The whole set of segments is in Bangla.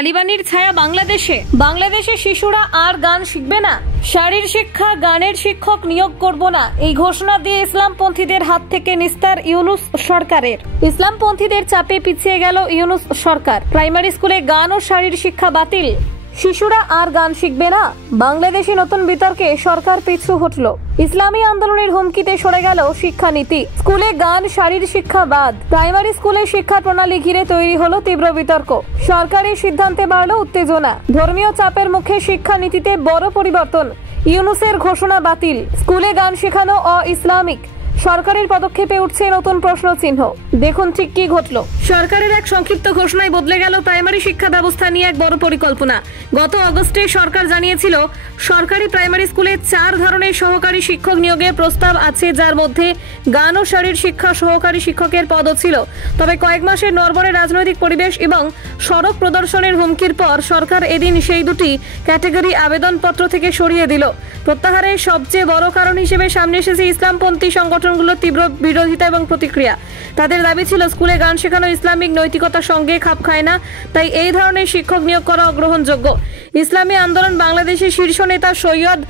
তালিবানির ছায়া বাংলাদেশে শিশুরা আর গান শিখবে না। শারীর শিক্ষা, গানের শিক্ষক নিয়োগ করব না, এই ঘোষণা দিয়ে ইসলামপন্থীদের হাত থেকে নিস্তার ইউনূস সরকারের। ইসলামপন্থীদের চাপে পিছিয়ে গেল ইউনূস সরকার। প্রাইমারি স্কুলে গান ও শারীর শিক্ষা বাতিল, শিশুরা আর গান শিখবে না। বাংলাদেশে নতুন বিতর্কে সরকার পিছু হটল। ইসলামী আন্দোলনের হুমকিতে সরে গেল শিক্ষানীতি। স্কুলে গান, শারীর শিক্ষা বাদ। প্রাইমারি স্কুলে শিক্ষা প্রণালী ঘিরে তৈরি হলো তীব্র বিতর্ক। সরকারের সিদ্ধান্তে বাড়ল উত্তেজনা। ধর্মীয় চাপের মুখে শিক্ষানীতিতে বড় পরিবর্তন। ইউনূসের ঘোষণা বাতিল। স্কুলে গান শেখানো অ-ইসলামিক। সরকারের পদক্ষেপে উঠছে নতুন প্রশ্ন চিহ্ন। দেখুন ঠিক কি ঘটল। সরকারের এক সংক্ষিপ্ত ঘোষণায় বদলে গেল প্রাইমারি শিক্ষা ব্যবস্থা নিয়ে এক বড় পরিকল্পনা। গত অগস্টে সরকার জানিয়েছিল সরকারি প্রাইমারি স্কুলে 4 ধরনের সহকারী শিক্ষক নিয়োগের প্রস্তাব আছে, যার মধ্যে গান ও শারীর শিক্ষা সহকারী শিক্ষকের পদও ছিল। তবে কয়েক মাসের নড়বড়ে রাজনৈতিক পরিবেশ এবং সড়ক প্রদর্শনের হুমকির পর সরকার এদিন সেই দুটি ক্যাটাগরি আবেদনপত্র থেকে সরিয়ে দিল। প্রত্যাহারের সবচেয়ে বড় কারণ হিসেবে সামনে এসেছে ইসলামপন্থী সংগঠনগুলোর তীব্র বিরোধিতা এবং প্রতিক্রিয়া। তাদের দাবি ছিল স্কুলে গান শেখানো ইসলামিক নৈতিকতার সঙ্গে খাপ খায় না, তাই এই ধরনের শিক্ষক নিয়োগ করা অগ্রহণযোগ্য। ইসলামী আন্দোলন বাংলাদেশের শীর্ষ নেতা সৈয়দ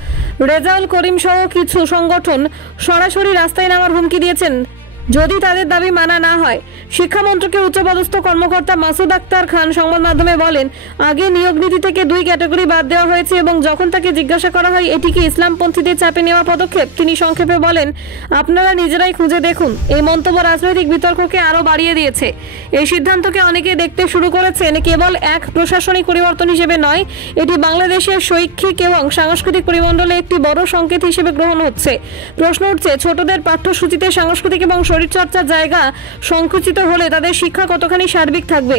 রেজাউল করিম সহ কিছু সংগঠন সরাসরি রাস্তায় নামার হুমকি দিয়েছেন যদি তাদের দাবি মানা না হয়। শিক্ষা মন্ত্রকের উচ্চপদস্থ কর্মকর্তা মাসুদ আক্তার খান সংবাদ মাধ্যমে বলেন, আগে নিয়োগ নীতি থেকে 2 ক্যাটাগরি বাদ দেওয়া হয়েছে এবং যখন তাকে জিজ্ঞাসা করা হয় এটি কি ইসলামপন্থীদের চাপে নেওয়া পদক্ষেপ, তিনি সংক্ষেপে বলেন, আপনারা নিজেরাই খুঁজে দেখুন। এই মন্তব্য রাজনৈতিক বিতর্ককে আরও বাড়িয়ে দিয়েছে। এই সিদ্ধান্তকে অনেকে দেখতে শুরু করেছেন কেবল এক প্রশাসনিক পরিবর্তন হিসেবে নয়, এটি বাংলাদেশের শৈক্ষিক এবং সাংস্কৃতিক পরিমণ্ডলে একটি বড় সংকেত হিসেবে গ্রহণ হচ্ছে। প্রশ্ন উঠছে, ছোটদের পাঠ্যসূচিতে সাংস্কৃতিক এবং শরীরচর্চার জায়গা সংকুচিত হলে তাদের শিক্ষা কতখানি সার্বিক থাকবে।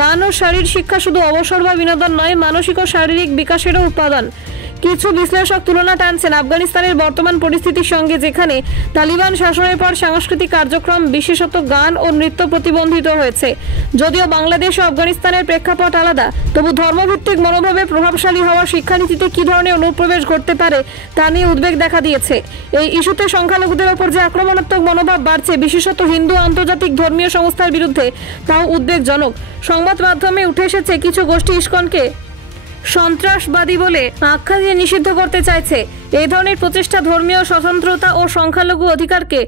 গান ও শারীর শিক্ষা শুধু অবসর বা বিনোদন নয়, মানসিক ও শারীরিক বিকাশেরও উপাদান। কিছু বিশ্লেষক তুলনা টানছেন আফগানিস্তানের বর্তমান পরিস্থিতির সঙ্গে, যেখানে তালিবান শাসনের পর সাংস্কৃতিক কার্যক্রম বিশেষত গান ও নৃত্য প্রতিবন্ধিত হয়েছে। যদিও বাংলাদেশ ও আফগানিস্তানের প্রেক্ষাপট আলাদা, তবু ধর্মভিত্তিক মনোভাবে প্রভাবশালী হওয়া শিক্ষানীতিতে কি ধরনের অনুপ্রবেশ ঘটতে পারে তা নিয়ে উদ্বেগ দেখা দিয়েছে। এই ইস্যুতে সংখ্যালঘুদের ওপর যে আক্রমণাত্মক মনোভাব বাড়ছে, বিশেষত হিন্দু আন্তর্জাতিক ধর্মীয় সংস্থার বিরুদ্ধে, তাও উদ্বেগজনক। সংবাদ মাধ্যমে উঠে এসেছে কিছু গোষ্ঠী ইসকনকে সন্ত্রাসবাদী বলে আখ্যা দিয়ে নিষিদ্ধ করতে চাইছে। এই ধরনের প্রচেষ্টা ধর্মীয় স্বতন্ত্রতা ও সংখ্যালঘু অধিকারকে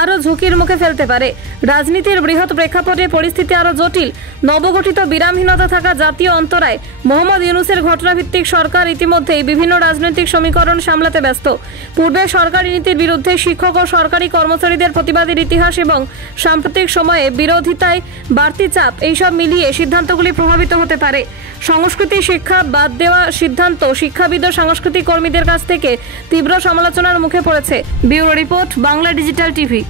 আরও ঝুঁকির মুখে ফেলতে পারে। রাজনীতির বৃহৎ প্রেক্ষাপটে পরিস্থিতি আরও জটিল। নবগঠিত বিরামহীনতা থাকা জাতীয় অন্তরায় মোহাম্মদ ইউনূসের ঘটনাভিত্তিক সরকার ইতিমধ্যেই বিভিন্ন রাজনৈতিক সমীকরণ সামলাতে ব্যস্ত। পূর্বে সরকারি নীতির বিরুদ্ধে শিক্ষক ও সরকারি কর্মচারীদের প্রতিবাদের ইতিহাস এবং সাম্প্রতিক সময়ে বিরোধিতায় বাড়তি চাপ, এইসব মিলিয়ে সিদ্ধান্তগুলি প্রভাবিত হতে পারে। সংস্কৃতি শিক্ষা বাদ দেওয়া সিদ্ধান্ত শিক্ষাবিদ ও সাংস্কৃতিক কর্মীদের কাছ থেকে তীব্র সমালোচনার মুখে পড়েছে। Bureau report, Bangla digital TV.